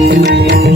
No hay nada.